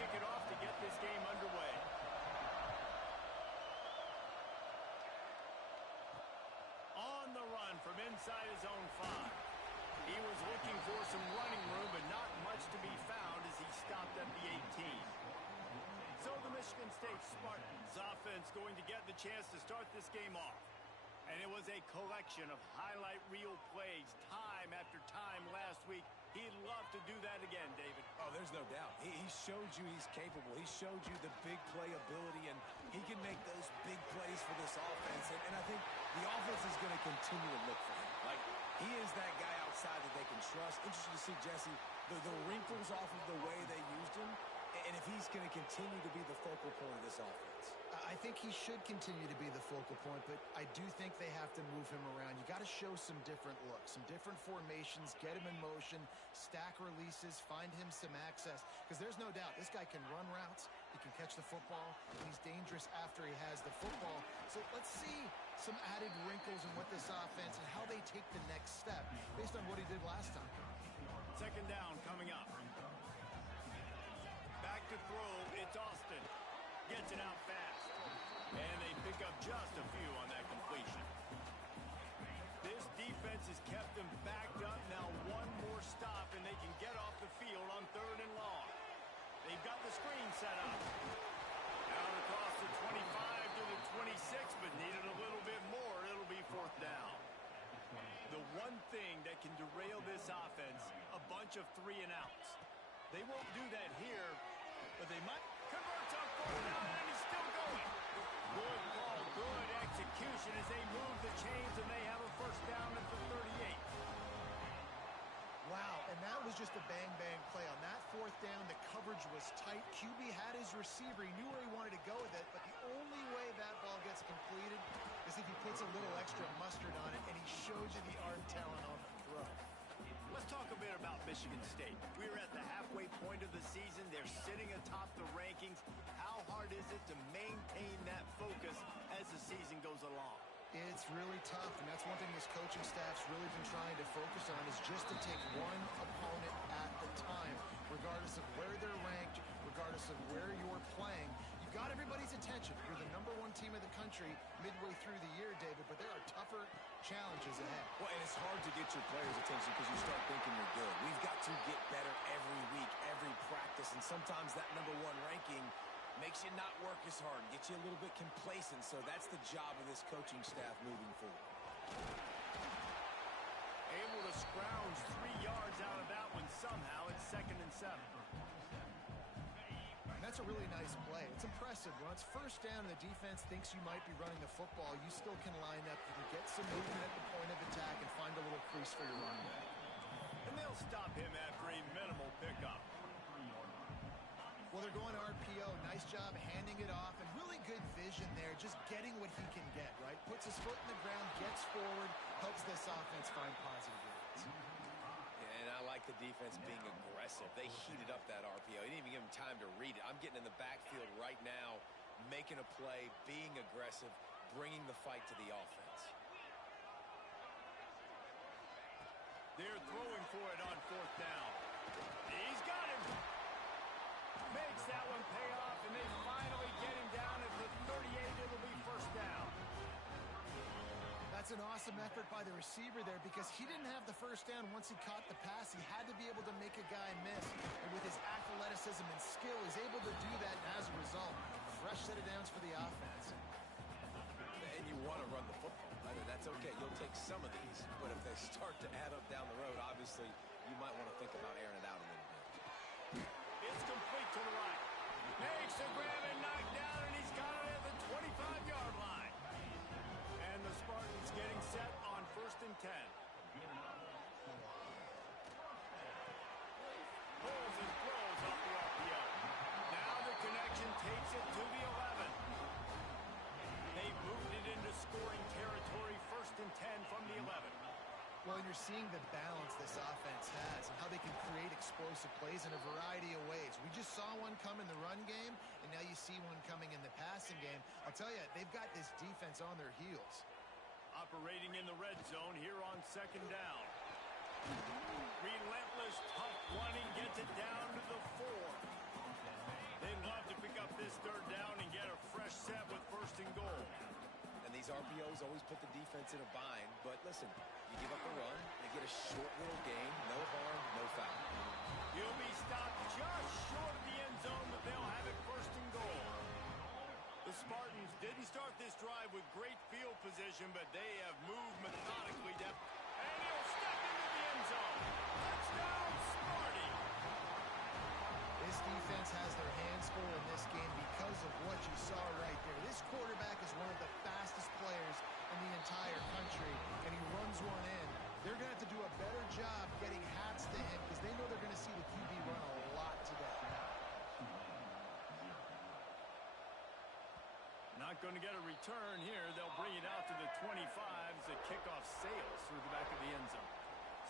kick it off to get this game underway. On the run from inside his own 5. He was looking for some running room, but not much to be found as he stopped at the 18. So the Michigan State Spartans offense going to get the chance to start this game off. And it was a collection of highlight reel plays time after time last week. He'd love to do that again, David. Oh, there's no doubt. He showed you he's capable. He showed you the big play ability, and he can make those big plays for this offense. And I think the offense is going to continue to look for him. Like, he is that guy outside that they can trust. Interesting to see, Jesse, the wrinkles off of the way they used him, and if he's going to continue to be the focal point of this offense. I think he should continue to be the focal point, but I do think they have to move him around. You got to show some different looks, some different formations, get him in motion, stack releases, find him some access, because there's no doubt this guy can run routes, he can catch the football, and he's dangerous after he has the football. So let's see some added wrinkles in what this offense and how they take the next step based on what he did last time. Second down coming up. Back to throw, it's Austin. Gets it out fast. And they pick up just a few on that completion. This defense has kept them backed up. Now one more stop and they can get off the field on 3rd and long. They've got the screen set up. Out across the 25 to the 26, but needed a little bit more. It'll be 4th down. The one thing that can derail this offense, a bunch of 3 and outs. They won't do that here, but they might. Converts on 4th down, and he's still going. Good ball, good execution as they move the chains, and they have a 1st down at the 38. Wow, and that was just a bang-bang play. On that 4th down, the coverage was tight. QB had his receiver. He knew where he wanted to go with it, but the only way that ball gets completed is if he puts a little extra mustard on it, and he shows you the arm talent on the throw. Let's talk a bit about Michigan State. We're at the halfway point of the season. They're sitting atop the rankings. How hard is it to maintain that focus as the season goes along? It's really tough, and that's one thing this coaching staff's really been trying to focus on is just to take one opponent at the time, regardless of where they're ranked, regardless of where you're playing. You've got everybody's attention. You're the #1 team in the country midway through the year, David, but there are tougher challenges ahead. Well, and it's hard to get your players' attention because you start thinking you're good. We've got to get better every week, every practice, and sometimes that #1 ranking makes you not work as hard, gets you a little bit complacent. So that's the job of this coaching staff moving forward. Able to scrounge 3 yards out of that one somehow. It's 2nd and 7. And that's a really nice play. It's impressive. When it's 1st down and the defense thinks you might be running the football, you still can line up. You can get some movement at the point of attack and find a little crease for your running back. And they'll stop him after a minimal pickup. Well, they're going RPO. Nice job handing it off, and really good vision there, just getting what he can get, right? Puts his foot in the ground, gets forward, helps this offense find positive yards. And I like the defense being aggressive. They heated up that RPO. He didn't even give him time to read it. I'm getting in the backfield right now, making a play, being aggressive, bringing the fight to the offense. They're throwing for it on 4th down. He's got him. Makes that one pay off, and they finally get him down at the 38. It'll be 1st down. That's an awesome effort by the receiver there because he didn't have the 1st down once he caught the pass. He had to be able to make a guy miss. And with his athleticism and skill, he's able to do that. And as a result, fresh set of downs for the offense. And you want to run the football. I mean, that's okay. You'll take some of these. But if they start to add up down the road, obviously, you might want to think about airing it out a little bit. It's complete to the right. Makes the grab and knocked down, and he's got it at the 25-yard line. And the Spartans getting set on 1st and 10. Pulls and throws off the RPO. Now the connection takes it to the 11. They moved it into scoring territory, 1st and 10 from the 11. Well, and you're seeing the balance this offense has and how they can create explosive plays in a variety of ways. We just saw one come in the run game, and now you see one coming in the passing game. I'll tell you, they've got this defense on their heels. Operating in the red zone here on 2nd down. Relentless, tough running, gets it down to the 4. They'd love to pick up this third down and get a fresh set with first and goal. And these RPOs always put the defense in a bind. But listen, you give up the run, they get a short little gain, no harm, no foul. He'll be stopped just short of the end zone, but they'll have it first and goal. The Spartans didn't start this drive with great field position, but they have moved methodically down. And he'll step into the end zone. Touchdown, Sparty! This defense has their hands full in this game because of what you saw right there. This quarterback is one of the fastest players in the entire country, and he runs one in. They're going to have to do a better job getting hats to him because they know they're going to see the QB run a lot today. Not going to get a return here. They'll bring it out to the 25 as the kickoff sails through the back of the end zone.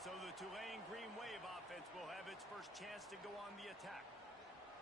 So the Tulane Green Wave offense will have its first chance to go on the attack.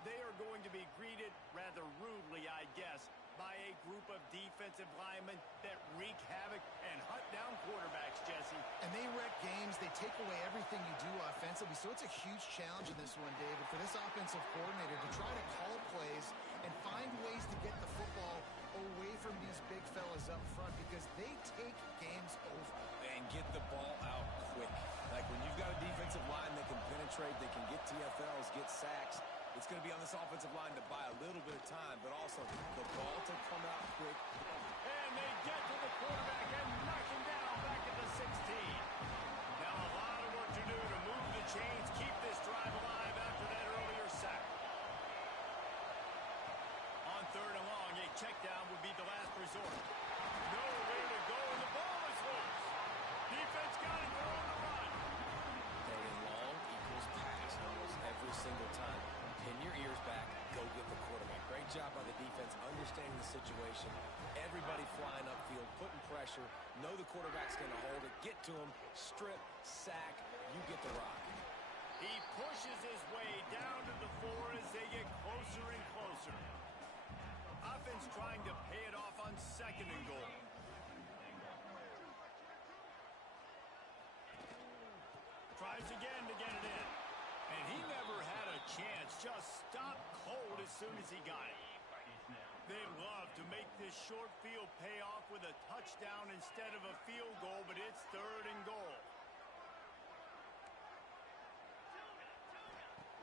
They are going to be greeted rather rudely, I guess, by a group of defensive linemen that wreak havoc and hunt down quarterbacks, Jesse. And they wreck games. They take away everything you do offensively. So it's a huge challenge in this one, David, for this offensive coordinator to try to call plays and find ways to get the football away from these big fellas up front because they take games over. And get the ball out quick. Like when you've got a defensive line that can penetrate, they can get TFLs, get sacks. It's going to be on this offensive line to buy a little bit of time, but also the ball to come out quick. And they get to the quarterback and knock him down back at the 16. Now a lot of work to do to move the chains, keep this drive alive after that earlier sack. On third and long, a check down would be the last resort. Nowhere to go, and the ball is loose. Defense got it, they're on the run. Third and long equals pass almost every single time. Pin your ears back, go get the quarterback. Great job by the defense, understanding the situation. Everybody flying upfield, putting pressure. Know the quarterback's going to hold it. Get to him, strip, sack, you get the rock. He pushes his way down to the 4 as they get closer and closer. Offense trying to pay it off on second and goal. Tries again to get it in. And he never had a chance. Just stopped cold as soon as he got it. They love to make this short field pay off with a touchdown instead of a field goal, but it's third and goal.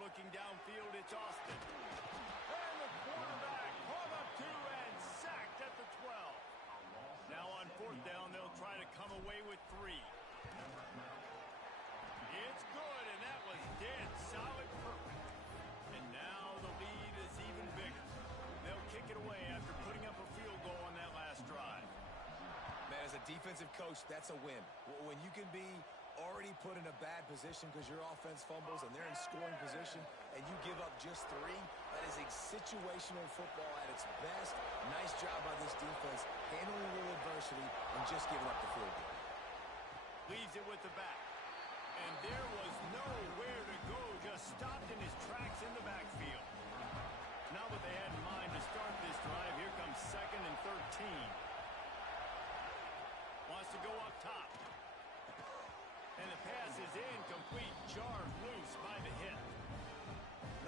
Looking downfield, it's Austin. And the quarterback caught up to and sacked at the 12. Now on fourth down, they'll try to come away with 3. It's good, and that was dead solid perfect. And now the lead is even bigger. They'll kick it away after putting up a field goal on that last drive. Man, as a defensive coach, that's a win. When you can be already put in a bad position because your offense fumbles and they're in scoring position and you give up just 3, that is a situational football at its best. Nice job by this defense, handling a little adversity and just giving up the field goal. Leaves it with the back. And there was nowhere to go, just stopped in his tracks in the backfield. Not what they had in mind to start this drive. Here comes second and 13. Wants to go up top. And the pass is incomplete, jarred loose by the hit.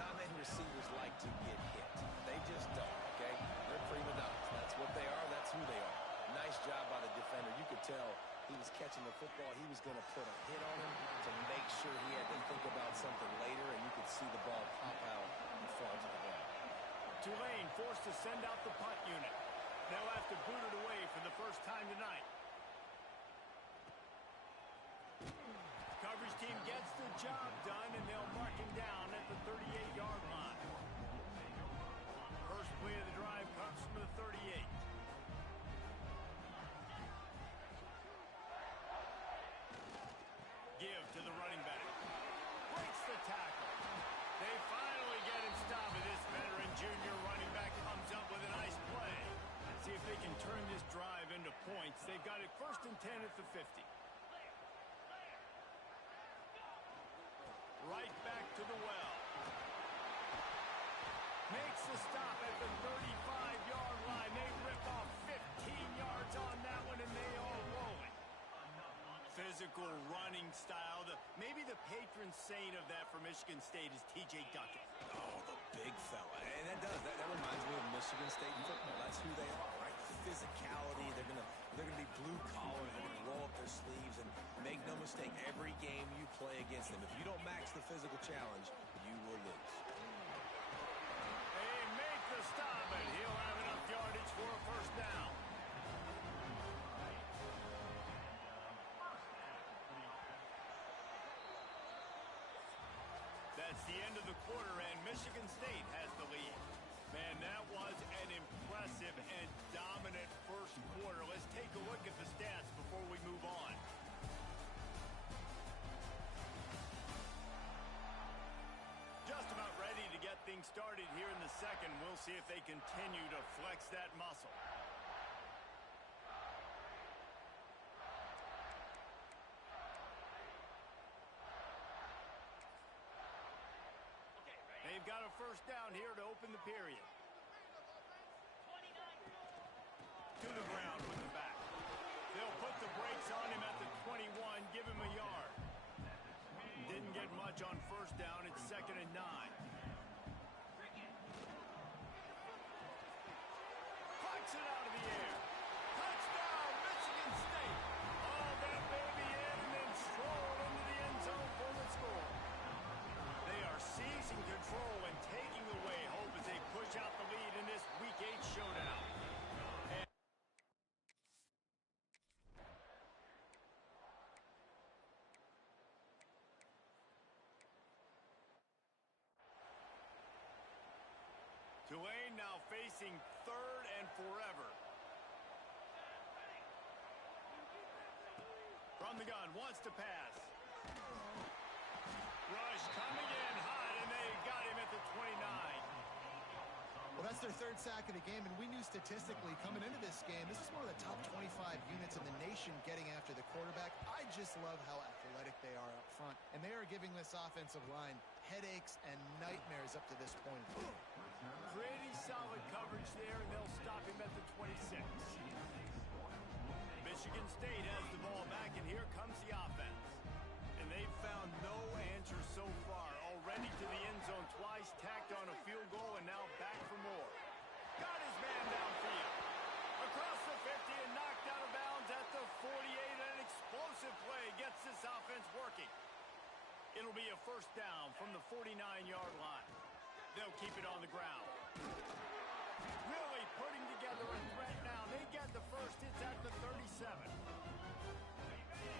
Not many receivers like to get hit. They just don't, okay? They're prima donnas. That's what they are. That's who they are. Nice job by the defender. You could tell he was catching the football. He was going to put a hit on him to make sure he had to think about something later, and you could see the ball pop out and fall to the ground. Tulane forced to send out the punt unit. They'll have to boot it away for the first time tonight. Coverage team gets the job done, and they'll mark him down at the 38-yard line. First play of the drive comes from the 38. Give to the running back. Breaks the tackle. They finally get him stopped. This veteran junior running back comes up with a nice play. See if they can turn this drive into points. They've got it first and 10 at the 50. Right back to the well. Makes the stop at the 35-yard line. They rip off 15 yards on that one, and they all roll it. Physical running style. Maybe the patron saint of that for Michigan State is T.J. Duckett. Oh, the big fella. And that reminds me of Michigan State football. That's who they are, right? Physicality. They're gonna be blue collar. They're gonna roll up their sleeves, and make no mistake, every game you play against them, if you don't match the physical challenge, you will lose. They make the stop, and he'll have enough yardage for a first down. That's the end of the quarter, and Michigan State has the lead. Man, that was an impressive and dominant first quarter. Let's take a look at the stats before we move on. Just about ready to get things started here in the second. We'll see if they continue to flex that muscle. They've got a first down here to open the period. To the ground with the back. They'll put the brakes on him at the 21, give him a yard. Didn't get much on first down. It's 2nd and 9. Flicks it out of the air. Touchdown, Michigan State. Oh, that baby in and then stroll into the end zone for the score. They are seizing control and taking away hope as they push out the lead in this Week 8 showdown. Tulane now facing 3rd and forever. From the gun, wants to pass. Rush coming in hot, and they got him at the 29. Well, that's their 3rd sack of the game, and we knew statistically coming into this game, this is one of the top 25 units in the nation getting after the quarterback. I just love how athletic they are up front, and they are giving this offensive line headaches and nightmares up to this point. Pretty solid coverage there, and they'll stop him at the 26. Michigan State has the ball back, and here comes the offense. And they've found no answer so far. Already to the end zone twice, tacked on a field goal, and now back for more. Got his man downfield. Across the 50 and knocked out of bounds at the 48. An explosive play gets this offense working. It'll be a first down from the 49-yard line. They'll keep it on the ground. Really putting together a threat now. They get the first. It's at the 37.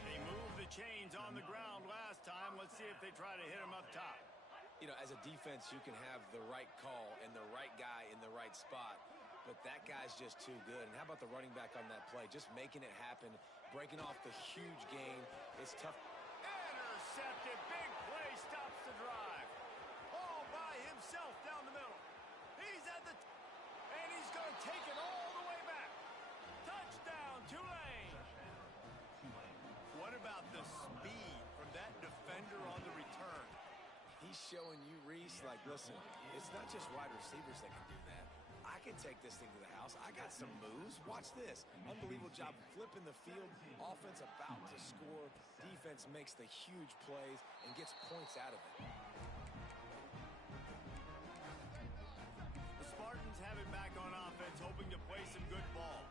They moved the chains on the ground last time. Let's see if they try to hit him up top. You know, as a defense, you can have the right call and the right guy in the right spot, but that guy's just too good. And how about the running back on that play? Just making it happen, breaking off the huge gain. It's tough. Intercepted. Big play stops the drive. All by himself down the middle. He's at the... and he's going to take it all the way back. Touchdown, Tulane. What about the speed from that defender on the return? He's showing you, Reese, like, listen, it's not just wide receivers that can do that. I can take this thing to the house. I got some moves. Watch this. Unbelievable job flipping the field. Offense about to score. Defense makes the huge plays and gets points out of it. The Spartans have it back on offense, hoping to play some good ball.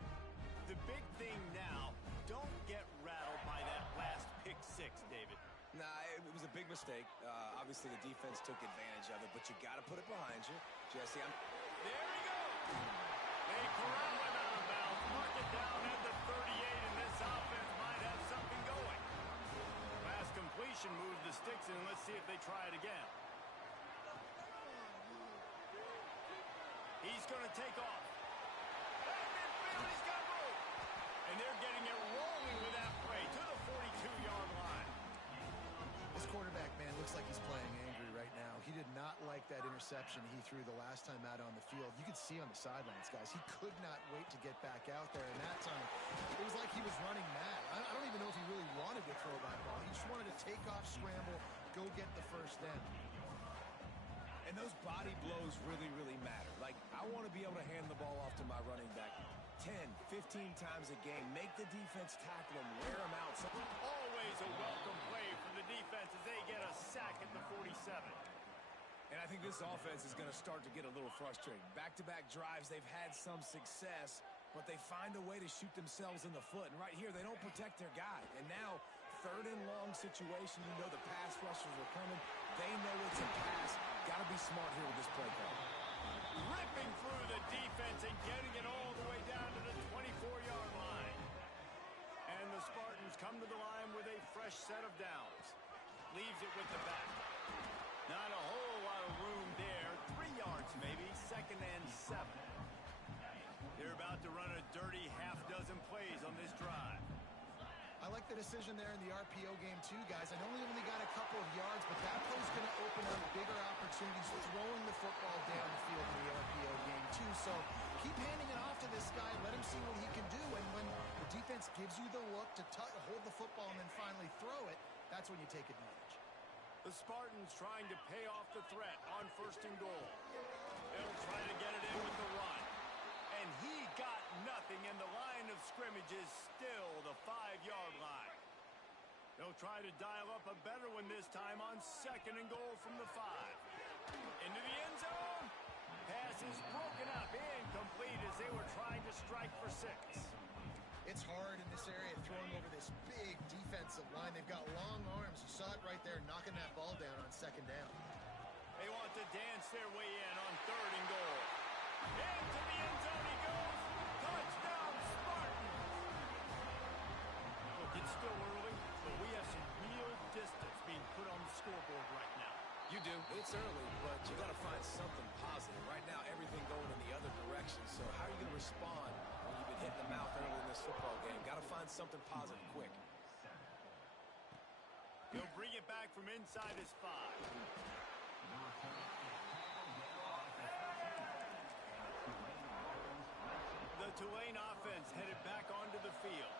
The big thing now, don't get rattled by that last pick six, David. Nah, it was a big mistake. Obviously, the defense took advantage of it, but you got to put it behind you. Jesse, there he goes. They corral him out of bounds. Mark it down at the 38, and this offense might have something going. Last completion moves the sticks in. Let's see if they try it again. He's going to take off. At midfield, he's got room. And they're getting it rolling with that play to the 42-yard line. This quarterback, man, looks like he's playing angry right now. He did not like that interception he threw the last time out on the field. You could see on the sidelines, guys, he could not wait to get back out there. And that time, it was like he was running mad. I don't even know if he really wanted to throw that ball. He just wanted to take off, scramble, go get the first down. And those body blows really, really matter. Like, I want to be able to hand the ball off to my running back 10, 15 times a game. Make the defense tackle him, wear him out. Always a welcome play for the defense as they get a sack at the 47. And I think this offense is going to start to get a little frustrated. Back-to-back drives, they've had some success, but they find a way to shoot themselves in the foot. And right here, they don't protect their guy. And now, third and long situation, you know the pass rushers are coming. They know it's a pass. Got to be smart here with this play call. Ripping through the defense and getting it all the way down to the 24-yard line. And the Spartans come to the line with a fresh set of downs. Leaves it with the back. Not a whole lot of room there. 3 yards maybe. 2nd and 7. They're about to run a dirty half-dozen plays on this drive. I like the decision there in the RPO game too, guys. I know we only got a couple of yards, but that play's going to open up bigger opportunities throwing the football down the field in the RPO game too. So keep handing it off to this guy. Let him see what he can do. And when the defense gives you the look to hold the football and then finally throw it, that's when you take advantage. The Spartans trying to pay off the threat on 1st and goal. They'll try to get it in with the run. And he got nothing, and the line of scrimmage is still the 5-yard line. They'll try to dial up a better one this time on 2nd and goal from the 5. Into the end zone. Pass is broken up, incomplete as they were trying to strike for 6. It's hard in this area throwing over this big defensive line. They've got long arms. You saw it right there, knocking that ball down on 2nd down. They want to dance their way in on 3rd and goal. Into the end zone he goes. Touchdown, Spartans. Look, it's still early, but we have some real distance being put on the scoreboard right now. You do. It's early, but you got to find something positive. Right now, everything going in the other direction. So how are you going to respond when you've been hit in the mouth early in this football game? Got to find something positive quick. He'll bring it back from inside his 5. The Tulane offense headed back onto the field.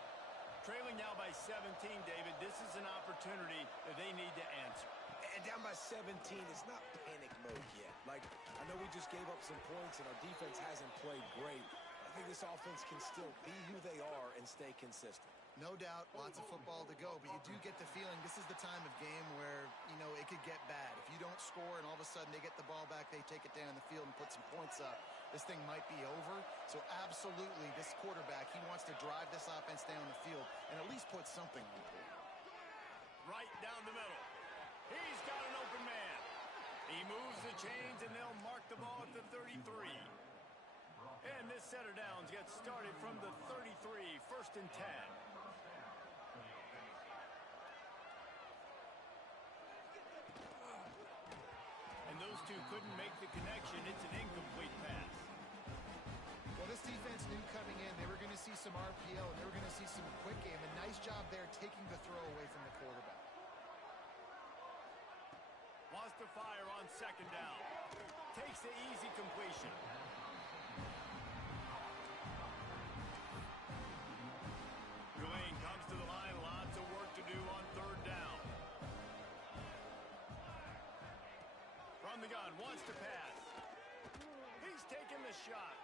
Trailing now by 17, David. This is an opportunity that they need to answer. And down by 17, it's not panic mode yet. Like, I know we just gave up some points and our defense hasn't played great. I think this offense can still be who they are and stay consistent. No doubt, lots of football to go, but you do get the feeling this is the time of game where, you know, it could get bad. If you don't score and all of a sudden they get the ball back, they take it down the field and put some points up, this thing might be over. So absolutely, this quarterback, he wants to drive this offense down the field and at least put something on the board. Right down the middle. He's got an open man. He moves the chains and they'll mark the ball at the 33. And this set of downs gets started from the 33, 1st and 10. And those two couldn't make the connection. It's an incomplete pass. Well, this defense knew coming in they were going to see some RPO and they were going to see some quick game. A nice job there taking the throw away from the quarterback. Wants to fire on 2nd down. Takes the easy completion. Tulane comes to the line. Lots of work to do on 3rd down. From the gun, wants to pass. He's taking the shot.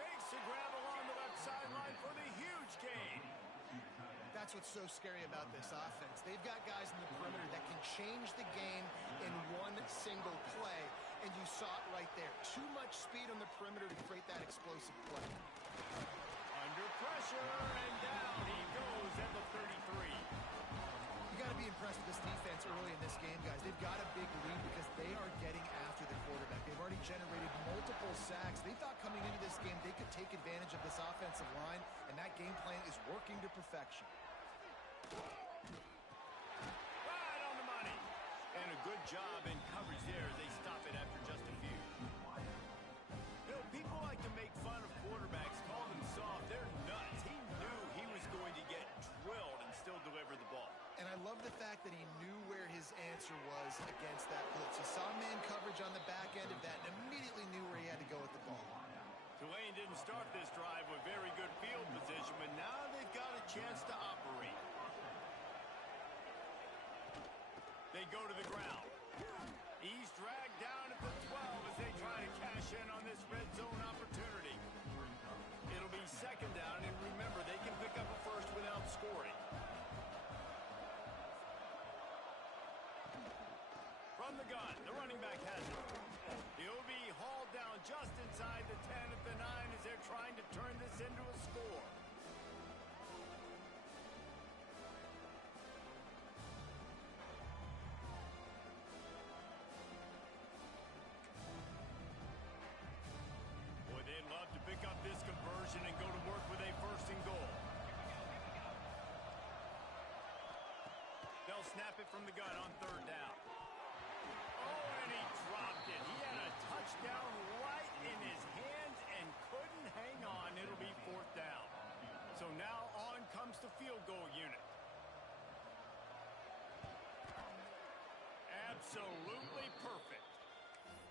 Makes the grab along the left sideline for the huge gain. That's what's so scary about this offense. They've got guys in the perimeter that can change the game in one single play, and you saw it right there. Too much speed on the perimeter to create that explosive play. Under pressure, and down he goes at the 33. You got to be impressed with this defense early in this game, guys. They've got a big lead because they are getting after the quarterback. They've already generated multiple sacks. They thought coming into this game they could take advantage of this offensive line, and that game plan is working to perfection. Right on the money. And a good job in coverage there as they stop it after just a few. You know, people like to make fun of quarterbacks, call them soft. They're nuts. He knew he was going to get drilled and still deliver the ball. And I love the fact that he knew where his answer was against that blitz. He saw man coverage on the back end of that and immediately knew where he had to go with the ball. Tulane didn't start this drive with very good field position, but now they've got a chance to operate. They go to the ground. He's dragged down at the 12 as they try to cash in on this red zone opportunity. It'll be 2nd down, and remember, they can pick up a first without scoring. From the gun, the running this into a score. Boy, they'd love to pick up this conversion and go to work with a first and goal. They'll snap it from the gun on third down. Oh, and he dropped it. He had a touchdown right in his hands and couldn't hang on. It'll be fourth down. So now on comes the field goal unit. Absolutely perfect.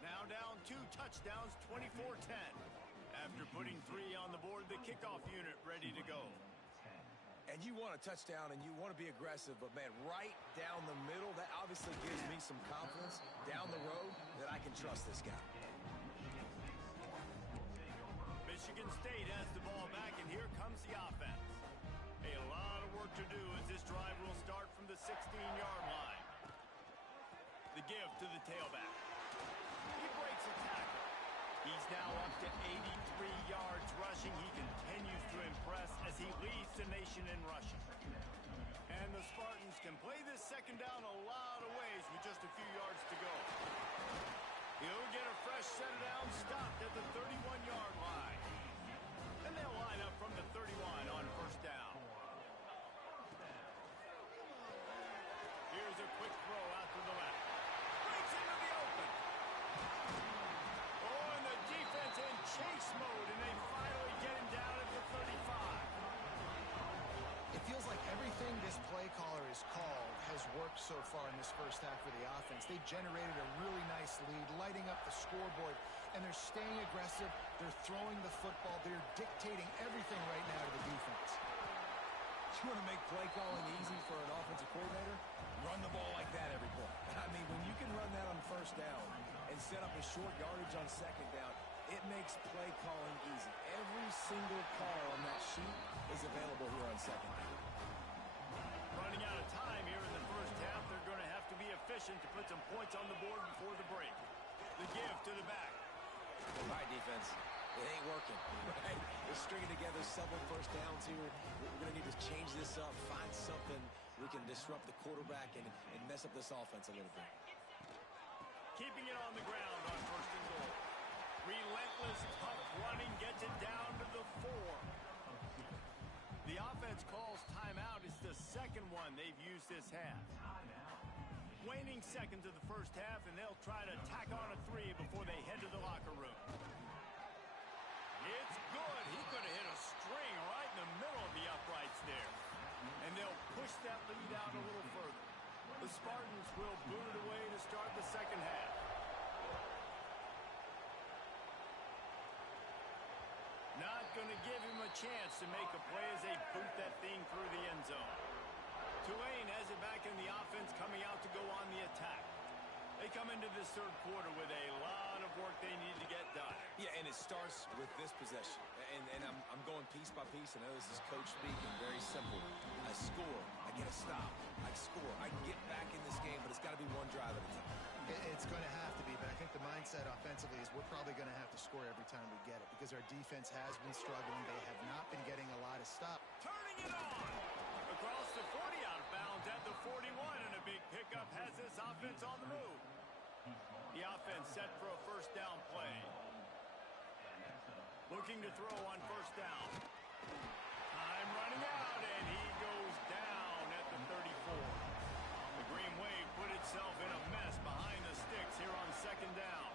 Now down 2 touchdowns, 24-10. After putting 3 on the board, the kickoff unit ready to go. And you want a touchdown and you want to be aggressive, but, man, right down the middle, that obviously gives me some confidence down the road that I can trust this guy. Michigan State has the ball back, and here comes the offense. A lot of work to do as this drive will start from the 16-yard line. The give to the tailback. He breaks a tackle. He's now up to 83 yards rushing. He continues to impress as he leads the nation in rushing. And the Spartans can play this second down a lot of ways with just a few yards to go. He'll get a fresh set of downs stopped at the 31-yard line. And they'll line up from the 31 on first down. Here's a quick throw out to the left. Breaks into the open. Oh, and the defense in chase mode, and they finally get him down at the 35. It feels like everything this play caller has called has worked so far in this first half for the offense. They generated a really nice lead, lighting up the scoreboard, and they're staying aggressive. They're throwing the football. They're dictating everything right now to the defense. You want to make play calling easy for an offensive coordinator? Run the ball like that every play. I mean, when you can run that on first down and set up a short yardage on second down, it makes play calling easy. Every single call on that sheet is available here on second down. Running out of time here in the first half. They're going to have to be efficient to put some points on the board before the break. The give to the back. All right, defense. It ain't working, right? We're stringing together several first downs here. We're going to need to change this up, find something we can disrupt the quarterback and mess up this offense a little bit. Keeping it on the ground on first and goal. Relentless, tough running gets it down to the 4. The offense calls timeout. It's the second one they've used this half. Waning seconds of the first half, and they'll try to tack on a 3 before they head to the locker room. It's good. He could have hit a string right in the middle of the uprights there. And they'll push that lead out a little further. The Spartans will boot it away to start the second half. Not going to give him a chance to make a play as they boot that thing through the end zone. Tulane has it back in the offense, coming out to go on the attack. They come into this third quarter with a lot of work they need to get done. Yeah, and it starts with this possession. And I'm going piece by piece. I know this is coach speaking, very simple. I score, I get a stop, I score, I get back in this game, but it's got to be one drive at a time. It's going to have to be, but I think the mindset offensively is we're probably going to have to score every time we get it because our defense has been struggling. They have not been getting a lot of stops. Turning it on! Across the 40, out of bounds at the 41, and a big pickup has this offense on the move. The offense set for a first down play. Looking to throw on first down. Time running out, and he goes down at the 34. The Green Wave put itself in a mess behind the sticks here on second down.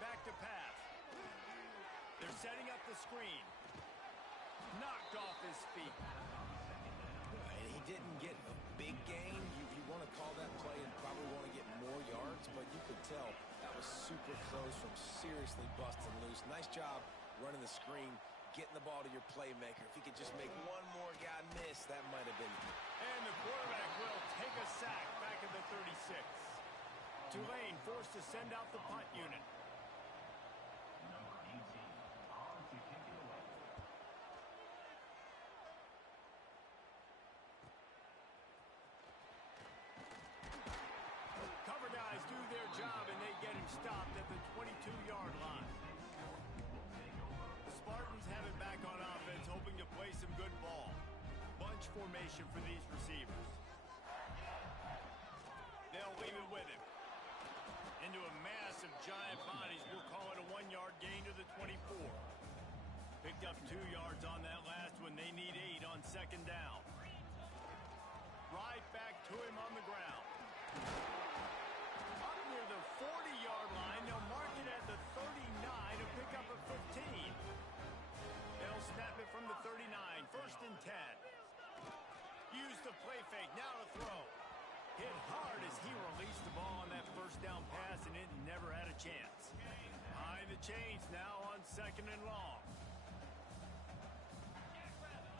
Back to pass. They're setting up the screen. Knocked off his feet. And he didn't get a big gain. You want to call that play and probably want to get more yards, but you could tell that was super close from seriously busting loose. Nice job running the screen, getting the ball to your playmaker. If he could just make one more guy miss, that might have been it. And the quarterback will take a sack back at the 36. Tulane forced to send out the punt unit. Cover guys do their job, and they get him stopped at the 22-yard line. The Spartans have it back isolation for these receivers. They'll leave it with him. Into a mass of giant bodies. We'll call it a 1-yard gain to the 24. Picked up 2 yards on that last one. They need 8 on second down. Right back to him on the ground. Up near the 40-yard line. They'll mark it at the 39 to pick up a 15. They'll snap it from the 39. First and 10. Use the play fake. Now to throw. Hit hard as he released the ball on that first down pass, and it never had a chance. Behind the chains now on second and long.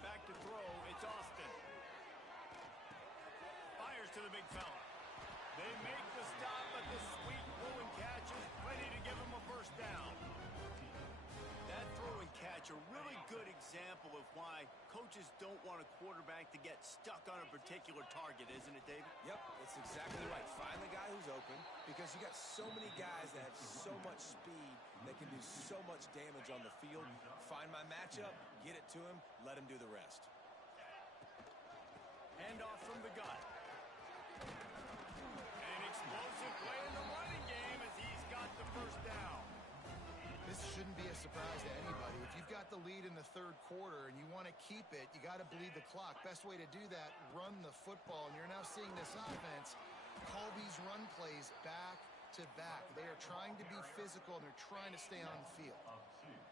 Back to throw. It's Austin. Fires to the big fella. They make the stop, but the sweet throw and catch is plenty to give him a first down. That throw and catch, a really good example of why coaches don't want a quarterback to get stuck on a particular target, isn't it, David? Yep, that's exactly right. Find the guy who's open, because you got so many guys that have so much speed that can do so much damage on the field. Find my matchup, get it to him, let him do the rest. Hand off from the gun. An explosive play in the running game as he's got the first down. This shouldn't be a surprise to anybody. If you've got the lead in the third quarter and you want to keep it, you got to bleed the clock. Best way to do that, run the football. And you're now seeing this offense call these run plays back to back. They are trying to be physical, and they're trying to stay on the field.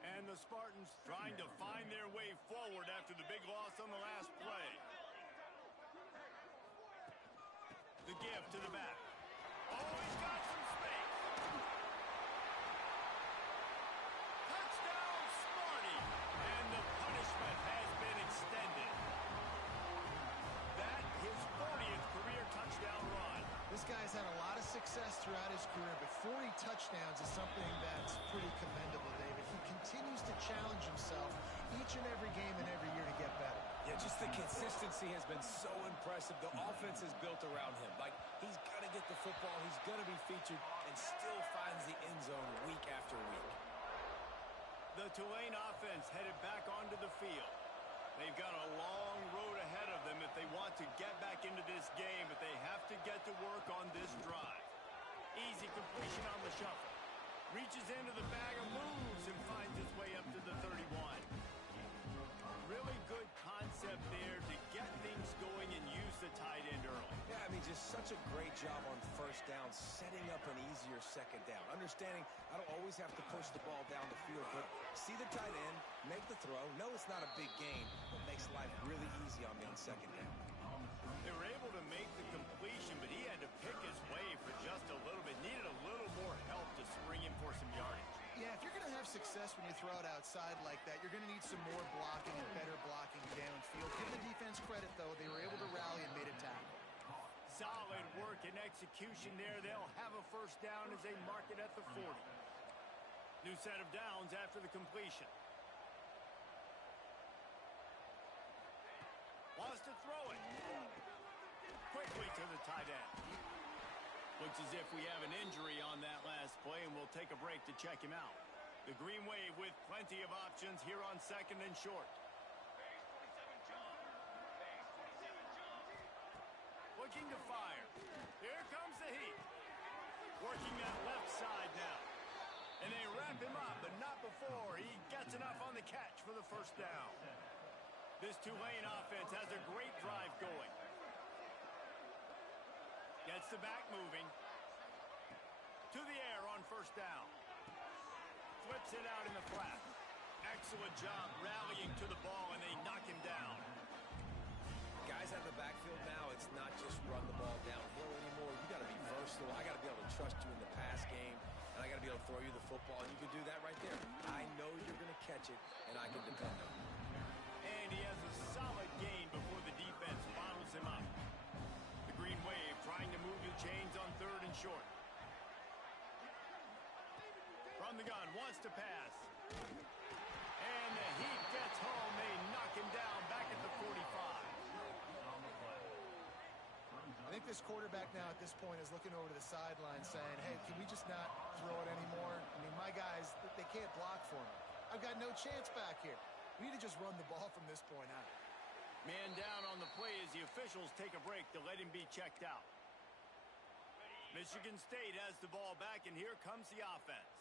And the Spartans trying to find their way forward after the big loss on the last play. The give to the back. Oh, he's got some space. Touchdown, Smarty. And the punishment has been extended. That his 40th career touchdown run. This guy's had a lot of success throughout his career, but 40 touchdowns is something that's pretty commendable, David. He continues to challenge himself each and every game and every year to get better. Yeah, just the consistency has been so impressive. The offense is built around him. Like, he's going to get the football, he's going to be featured, and still finds the end zone week after week. The Tulane offense headed back onto the field. They've got a long road ahead of them if they want to get back into this game, but they have to get to work on this drive. Easy completion on the shuffle. Reaches into the bag and moves and finds his way up to the 31. Really good concept there to get things going and use the tight end early. Yeah, I mean, just such a great job on first down, setting up an easier second down. Understanding I don't always have to push the ball down the field, but see the tight end, make the throw. No, it's not a big gain, but makes life really easy on me on second down. They were able to make the completion, but he had to pick his way for just a little bit. Needed a little more help to spring him for some yardage. Yeah, if you're going to have success when you throw it outside like that, you're going to need some more blocking and better blocking downfield. Give the defense credit, though. They were able to rally and made a tackle. Solid work and execution there. They'll have a first down as they mark it at the 40. New set of downs after the completion. Wants to throw it. Quickly to the tight end. Looks as if we have an injury on that last play, and we'll take a break to check him out. The Green Wave with plenty of options here on second and short. Looking to fire. Here comes the heat. Working that left side now. And they wrap him up, but not before he gets enough on the catch for the first down. This Tulane offense has a great drive going. Gets the back moving. To the air on first down. Flips it out in the flat. Excellent job rallying to the ball, and they knock him down. Guys out of the backfield now, it's not just run the ball downhill anymore. You got to be versatile. I got to be able to trust you in the pass game, and I got to be able to throw you the football, and you can do that right there. I know you're going to catch it, and I can depend on it. And he has a solid gain before the defense bottles him up. The Green Wave trying to move the chains on third and short. From the gun, wants to pass. And the Heat gets home. They knock him down back at the 45. I think this quarterback now at this point is looking over to the sideline saying, hey, can we just not throw it anymore? I mean, my guys, they can't block for me. I've got no chance back here. We need to just run the ball from this point out. Man down on the play as the officials take a break to let him be checked out. Michigan State has the ball back, and here comes the offense.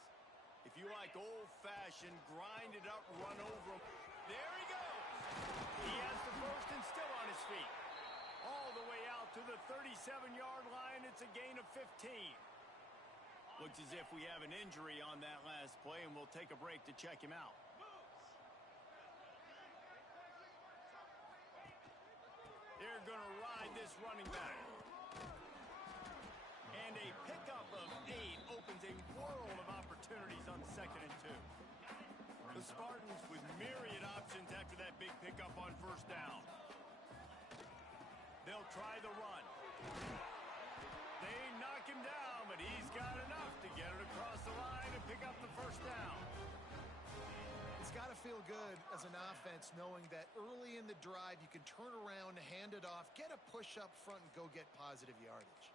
If you like old-fashioned, grind it up, run over him. There he goes. He has the first and still on his feet. All the way out to the 37-yard line. It's a gain of 15. Looks as if we have an injury on that last play, and we'll take a break to check him out. They're going to ride this running back. And a pickup of 8 opens a world of opportunities on 2nd and 2. The Spartans with myriad options after that big pickup on first down. They'll try the run. They knock him down, but he's got enough to get it across the line and pick up the first down. It's got to feel good as an offense knowing that early in the drive you can turn around, hand it off, get a push up front, and go get positive yardage.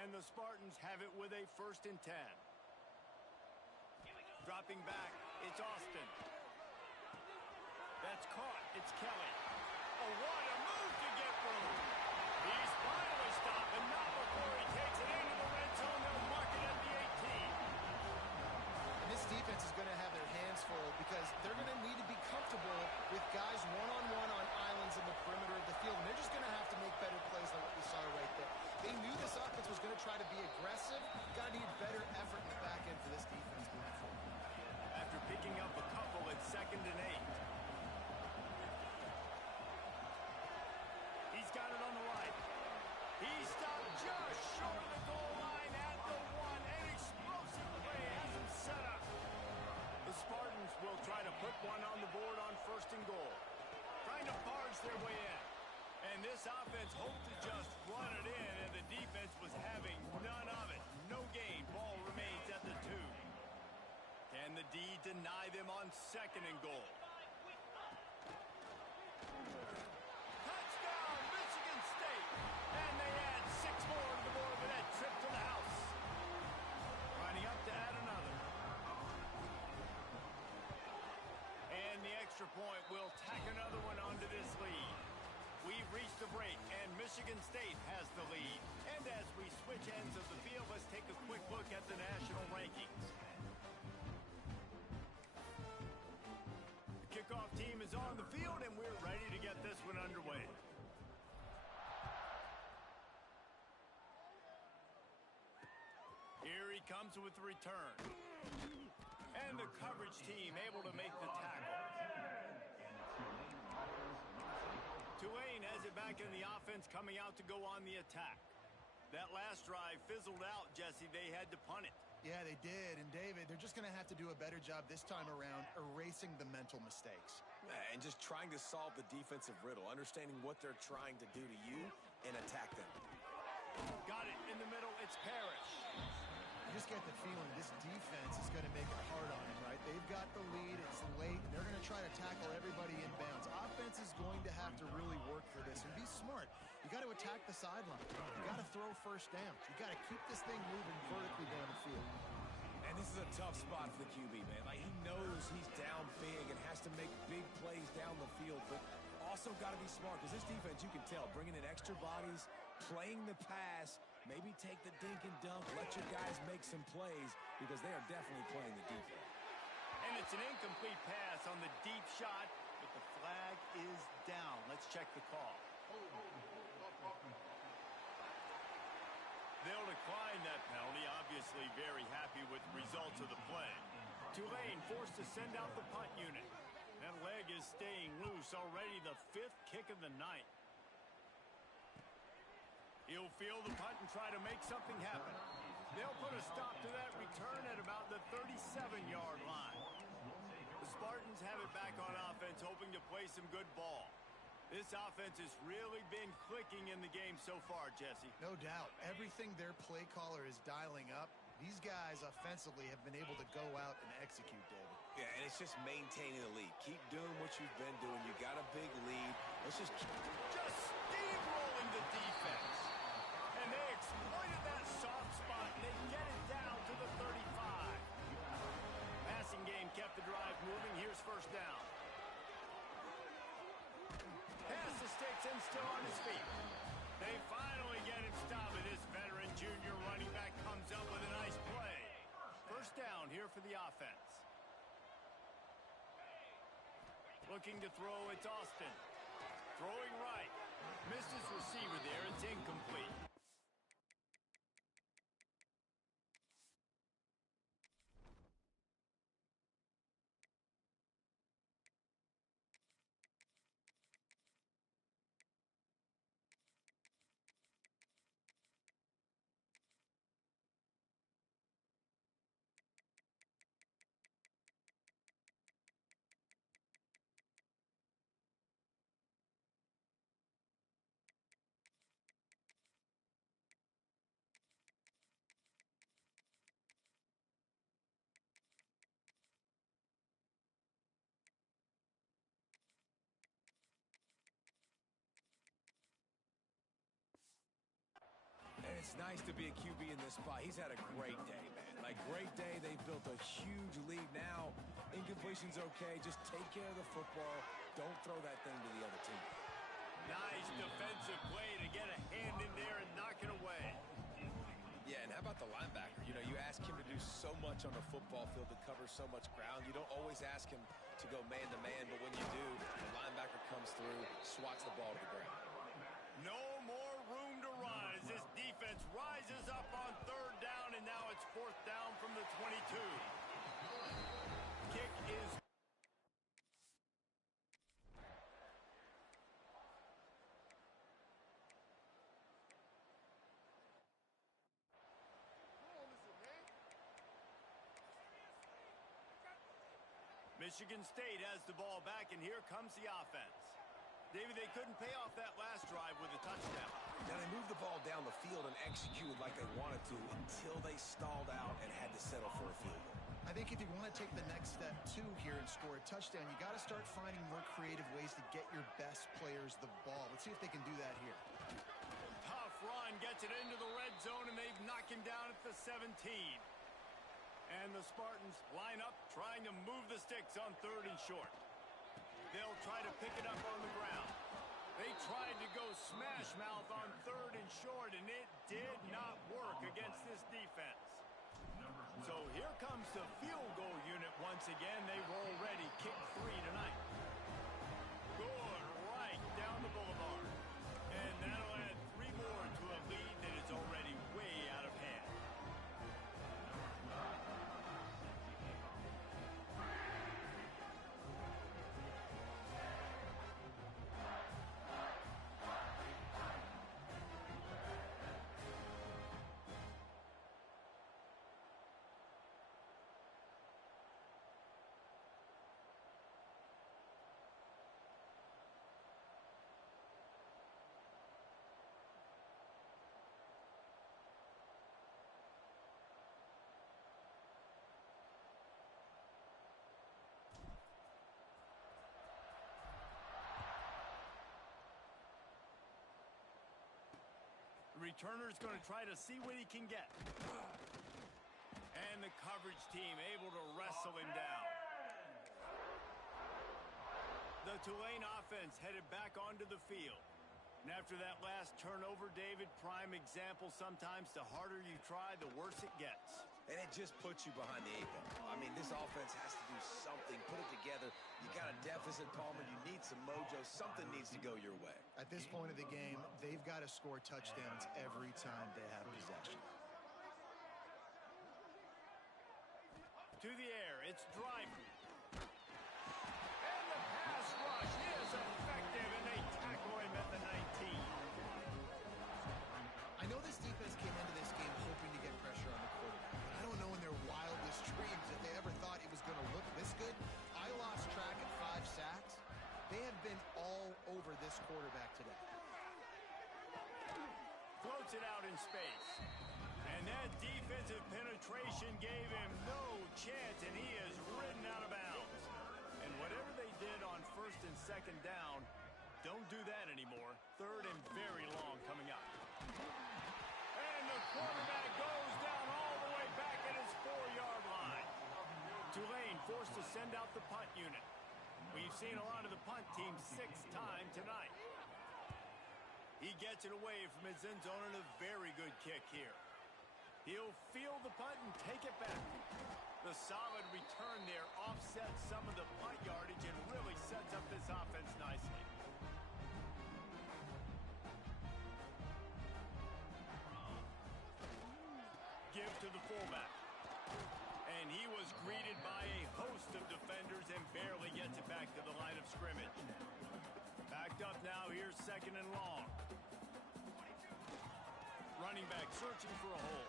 And the Spartans have it with a 1st and 10. Dropping back, it's Austin. That's caught, it's Kelly. Oh, what a move to get through. He's finally stopped, and not before he takes it into the red zone. They'll mark it at the 18. And this defense is going to have their hands full because they're going to need to be comfortable with guys one-on-one on islands in the perimeter of the field, and they're just going to have to make better plays than what we saw right there. They knew this offense was going to try to be aggressive. Got to need better effort in the back end for this defense moving forward. After picking up a couple at 2nd and 8. He's got it on the right. He stopped just short of the goal line at the 1. An explosive play has him set up. The Spartans will try to put one on the board on 1st and goal. Trying to barge their way in. And this offense hoped to just run it in, and the defense was having none of it. No gain. Ball remains at the 2. Can the D deny them on 2nd and goal? Touchdown, Michigan State! And they add 6 more to the board with that trip to the house. Lining up to add another. And the extra point will tack another one onto this lead. We've reached the break, and Michigan State has the lead. And as we switch ends of the field, let's take a quick look at the national rankings. The kickoff team is on the field, and we're ready to get this one underway. Here he comes with the return. And the coverage team able to make the tackle. Tulane has it back in the offense, coming out to go on the attack. That last drive fizzled out, Jesse. They had to punt it. Yeah, they did. And, David, they're just going to have to do a better job this time around erasing the mental mistakes. And just trying to solve the defensive riddle, understanding what they're trying to do to you and attack them. Got it in the middle. It's Parrish. You just get the feeling this defense is going to make it hard on him, right? They've got the lead. It's late, and they're going to try to tackle everybody inbounds. Offense is going to have to really work for this and be smart. You got to attack the sideline. You got to throw first down. You got to keep this thing moving vertically down the field. And this is a tough spot for the QB, man. Like, he knows he's down big and has to make big plays down the field, but also got to be smart because this defense, you can tell, bringing in extra bodies, playing the pass, maybe take the dink and dunk, let your guys make some plays because they are definitely playing the defense. And it's an incomplete pass on the deep shot, but the flag is down. Let's check the call. They'll decline that penalty, obviously very happy with the results of the play. Tulane forced to send out the punt unit. That leg is staying loose, already the 5th kick of the night. He'll field the punt and try to make something happen. They'll put a stop to that return at about the 37-yard line. The Spartans have it back on offense, hoping to play some good ball. This offense has really been clicking in the game so far, Jesse. No doubt. Everything their play caller is dialing up, these guys offensively have been able to go out and execute, David. Yeah, and it's just maintaining the lead. Keep doing what you've been doing. You got a big lead. Let's just keep... Just steamrolling the defense. And they exploited that soft spot, and they get it down to the 35. sticks and still on his feet. They finally get him stopped, and this veteran junior running back comes up with a nice play. First down here for the offense. Looking to throw, it's Austin. Throwing right. Misses receiver there, it's incomplete. It's nice to be a QB in this spot. He's had a great day, man. Like, great day. They've built a huge lead now. Incompletion's okay. Just take care of the football. Don't throw that thing to the other team. Nice defensive play to get a hand in there and knock it away. Yeah, and how about the linebacker? You know, you ask him to do so much on the football field to cover so much ground. You don't always ask him to go man-to-man, but when you do, the linebacker comes through, swats the ball to the ground. No more room to run as this defense rises up on third down, and now it's fourth down from the 22. Kick is... Michigan State has the ball back, and here comes the offense. David, they couldn't pay off that last drive with a touchdown. Now, they moved the ball down the field and executed like they wanted to until they stalled out and had to settle for a field goal. I think if you want to take the next step, too, here and score a touchdown, you got to start finding more creative ways to get your best players the ball. Let's see if they can do that here. Tough run, gets it into the red zone, and they've knocked him down at the 17. And the Spartans line up, trying to move the sticks on third and short. They'll try to pick it up on the ground. They tried to go smash mouth on third and short, and it did not work against this defense. So here comes the field goal unit once again. They've already kicked 3 tonight. Good right down the boulevard. And that'll add 3 more to a lead that is already way out of hand. Returner's going to try to see what he can get. And the coverage team able to wrestle him down. The Tulane offense headed back onto the field. And after that last turnover, David, prime example, sometimes the harder you try, the worse it gets. And it just puts you behind the 8 ball. I mean, this offense has to do something, put it together. You got a deficit, Palmer. You need some mojo. Something needs to go your way. At this point of the game, they've got to score touchdowns every time they have possession. To the air, it's Driver. And the pass rush is effective, and they tackle him at the 19. I know this defense came into this game hoping to get pressure on the quarterback. I don't know in their wildest dreams if they ever thought it was going to look this good. I lost track at 5 sacks. They have been all over this quarterback today. Floats it out in space. And that defensive penetration gave him no chance, and he is ridden out of bounds. And whatever they did on first and second down, don't do that anymore. Third and very long coming up. And the quarterback goes down all the way back at his 4-yard line. Tulane forced to send out the punt unit. We've seen a lot of the punt team 6 times tonight. He gets it away from his end zone and a very good kick here. He'll field the punt and take it back. The solid return there offsets some of the punt yardage and really sets up this offense nicely. Give to the fullback. And he was greeted by a host of defenders and barely gets it back to the line of scrimmage. Backed up now, here's 2nd and long. Running back searching for a hole.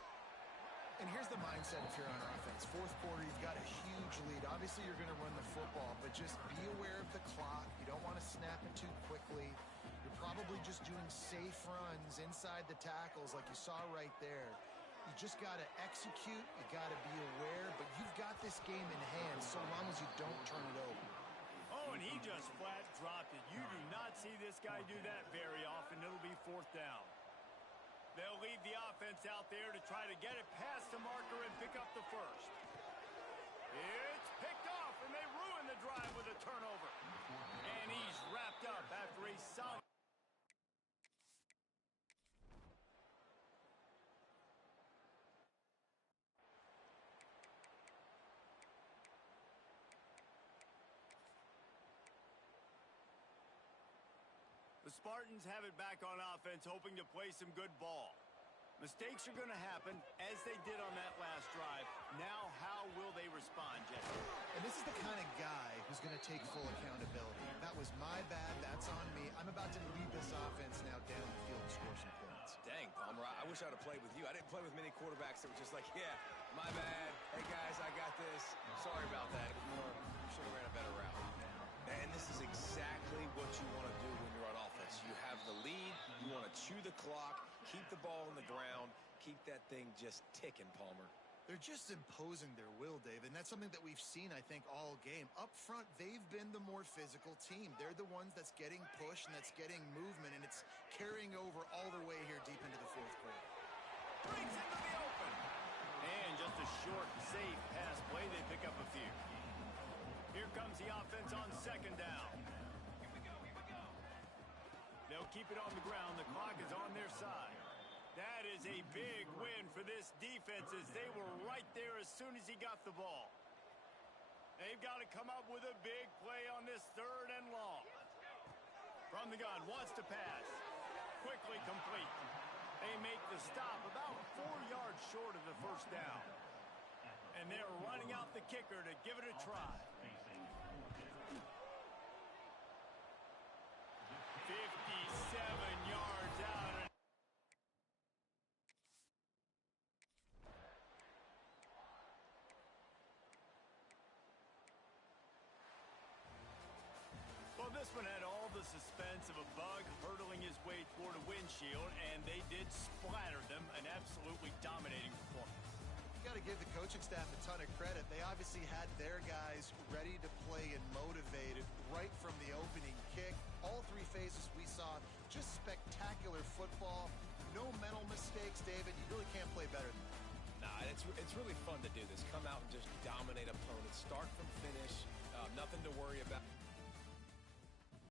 And here's the mindset if you're on offense. 4th quarter, you've got a huge lead. Obviously, you're going to run the football, but just be aware of the clock. You don't want to snap it too quickly. You're probably just doing safe runs inside the tackles like you saw right there. You just got to execute. You got to be aware, but you've got this game in hand so long as you don't turn it over. Oh, and he just flat dropped it. You do not see this guy do that very often. It'll be 4th down. They'll leave the offense out there to try to get it past the marker and pick up the first. It's picked off, and they ruin the drive with a turnover. And he's wrapped up after a solid. The Spartans have it back on offense, hoping to play some good ball. Mistakes are going to happen, as they did on that last drive. Now, how will they respond, Jesse? And this is the kind of guy who's going to take full accountability. That was my bad. That's on me. I'm about to lead this offense now down the field and score some points. Dang, Palmer, I wish I'd have played with you. I didn't play with many quarterbacks that were just like, yeah, my bad. Hey, guys, I got this. Sorry about that. It was more, should have ran a better route. And this is exactly what you want to do when you're on offense. You have the lead. You want to chew the clock, keep the ball on the ground, keep that thing just ticking, Palmer. They're just imposing their will, Dave, and that's something that we've seen, I think, all game. Up front, they've been the more physical team. They're the ones that's getting pushed and that's getting movement, and it's carrying over all the way here deep into the 4th quarter. Brings into the open. And just a short, safe pass play. They pick up a few. Here comes the offense on 2nd down. They'll keep it on the ground. The clock is on their side. That is a big win for this defense as they were right there as soon as he got the ball. They've got to come up with a big play on this 3rd and long. From the gun, wants to pass. Quickly complete. They make the stop about 4 yards short of the 1st down. And they're running out the kicker to give it a try. 57 yards out. Well, this one had all the suspense of a bug hurtling his way toward a windshield, and they did splatter them. An absolutely dominating performance. You got to give the coaching staff a ton of credit. They obviously had their guys ready to play and motivated right from the opening kick. All 3 phases we saw, just spectacular football. No mental mistakes, David. You really can't play better than that. Nah, it's really fun to do this. Come out and just dominate opponents. Start from finish. Nothing to worry about.